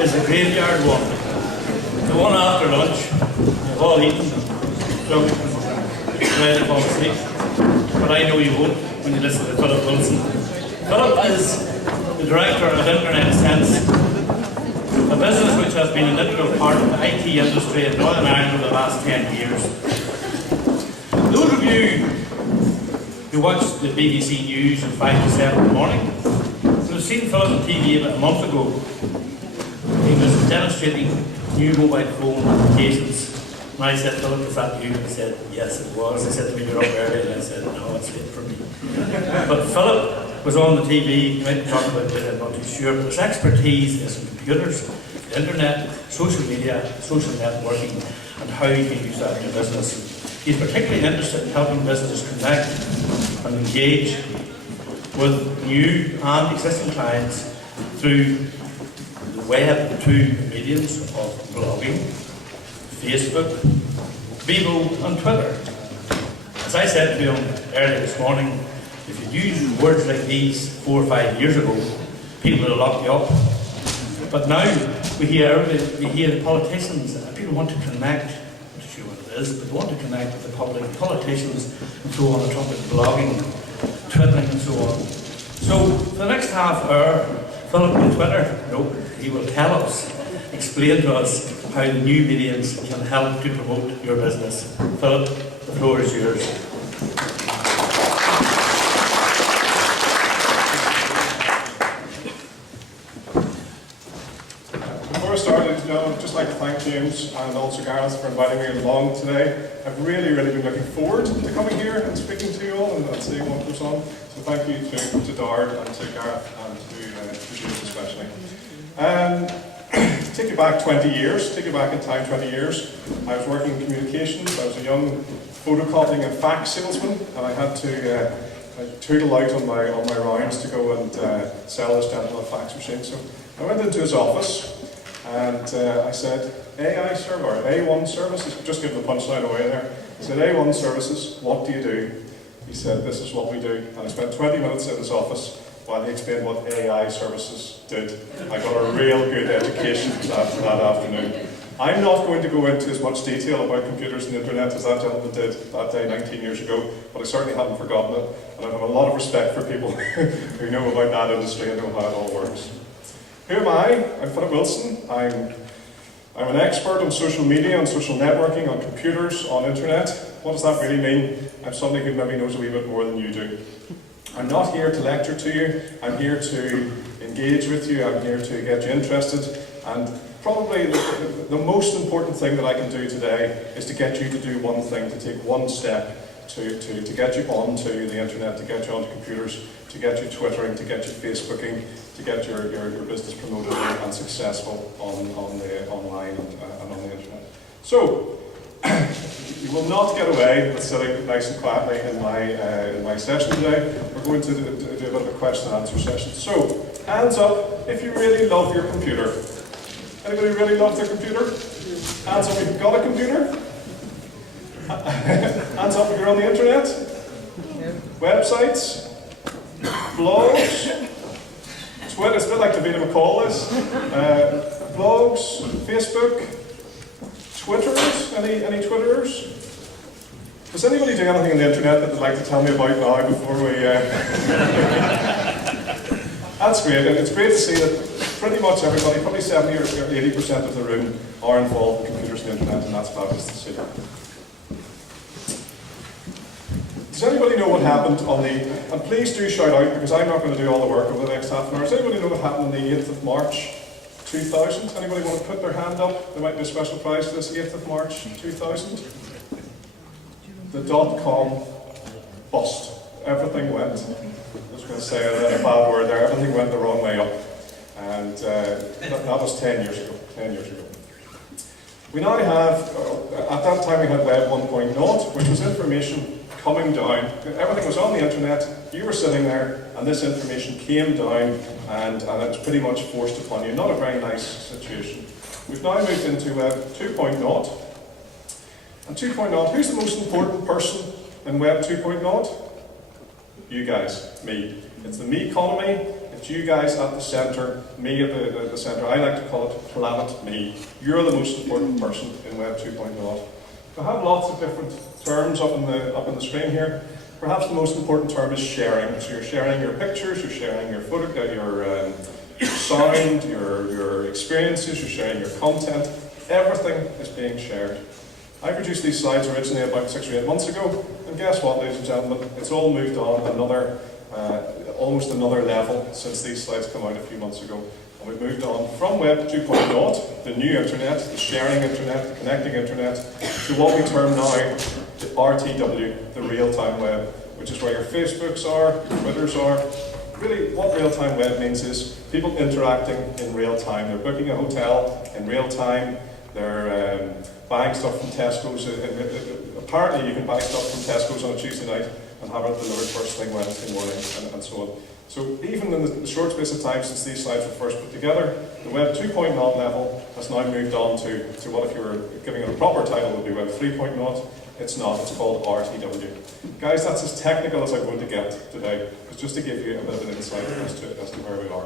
is the graveyard one. The one after lunch, you've all eaten, drunk, ready to fall asleep. But I know you won't when you listen to Philip Wilson. Philip is the director of InternetSense, a business which has been an integral part of the IT industry in Northern Ireland for the last 10 years. Those of you who watch the BBC News at 5 to 7 in the morning will have seen Philip on TV about a month ago. He was demonstrating new mobile phone applications. And I said, Philip, is that you? He said, yes, it was. I said to me, you're up early. And I said, no, it's late for me. But Philip was on the TV. He might talk about it, I'm not too sure. But his expertise is in computers, the internet, social media, social networking, and how you can use that in your business. He's particularly interested in helping businesses connect and engage with new and existing clients through the web, two mediums of blogging, Facebook, Vivo and Twitter. As I said to him earlier this morning, if you used words like these 4 or 5 years ago, people would have locked you up. But now we hear the politicians, and people want to connect. But they want to connect with the public, politicians and so on, on top of blogging, twittering and so on. So for the next half hour, Philip on Twitter, he will tell us, explain to us how the new mediums can help to promote your business. Philip, the floor is yours. I'd just like to thank James and also Gareth for inviting me along today. I've really been looking forward to coming here and speaking to you all and seeing what goes on. So thank you to Dard and to Gareth and to James especially. Take you back 20 years, take you back in time 20 years. I was working in communications. I was a young photocopying and fax salesman, and I had to tootle out on my rounds to go and sell this gentleman a fax machine. So I went into his office. And I said, AI server, A1 services, just give the punchline away there. I said, A1 services, what do you do? He said, this is what we do. And I spent 20 minutes in his office while he explained what AI services did. I got a real good education that afternoon. I'm not going to go into as much detail about computers and the internet as that gentleman did that day 19 years ago, but I certainly haven't forgotten it. And I have a lot of respect for people who know about that industry and know how it all works. Who am I? I'm Philip Wilson. I'm an expert on social media, on social networking, on computers, on internet. What does that really mean? I'm somebody who maybe knows a wee bit more than you do. I'm not here to lecture to you. I'm here to engage with you. I'm here to get you interested. And probably the most important thing that I can do today is to get you to do one thing, to take one step to get you onto the internet, to get you onto computers, to get you twittering, to get you Facebooking, to get your business promoted and successful online and on the internet. So, you will not get away with sitting nice and quietly in my session today. We're going to do a bit of a question and answer session. So, hands up if you really love your computer. Anybody really love their computer? Hands up if you've got a computer. Hands up if you're on the internet. Websites. Blogs. Twitter, it's a bit like Davina McCall this. Blogs, Facebook, Twitterers, any Twitterers? Does anybody do anything on the internet that they'd like to tell me about now before we... That's great, and it's great to see that pretty much everybody, probably 70 or 80% of the room are involved in computers and the internet, and that's fabulous to see. Does anybody know what happened on the, and please do shout out because I'm not going to do all the work over the next half an hour. Does anybody know what happened on the 8th of March 2000? Anybody want to put their hand up? There might be a special prize for this 8th of March 2000. The .com bust. Everything went, I was going to say a bad word there, everything went the wrong way up. And that was 10 years ago. 10 years ago. We now have, at that time we had Web 1.0, which was information coming down. Everything was on the internet, you were sitting there, and this information came down, and it was pretty much forced upon you. Not a very nice situation. We've now moved into Web 2.0. And 2.0, who's the most important person in Web 2.0? You guys, me. It's the me economy. It's you guys at the centre, me at the centre. I like to call it Planet Me. You're the most important person in Web 2.0. I have lots of different terms up on the screen here. Perhaps the most important term is sharing. So you're sharing your pictures, you're sharing your photo, your sound, your experiences, you're sharing your content. Everything is being shared. I produced these slides originally about 6 or 8 months ago, and guess what, ladies and gentlemen? It's all moved on almost another level since these slides came out a few months ago. And we've moved on from Web 2.0, the new internet, the sharing internet, the connecting internet, to what we term now the RTW, the real-time web, which is where your Facebooks are, your Twitters are. Really, what real-time web means is people interacting in real time. They're booking a hotel in real time. They're buying stuff from Tesco's. Apparently, you can buy stuff from Tesco's on a Tuesday night and have it delivered first thing Wednesday morning, and so on. So even in the short space of time since these slides were first put together, the Web 2.0 level has now moved on to what, if you were giving it a proper title, would be Web 3.0. It's not, it's called RTW. Guys, that's as technical as I'm going to get today. It's just to give you a bit of an insight as to where we are.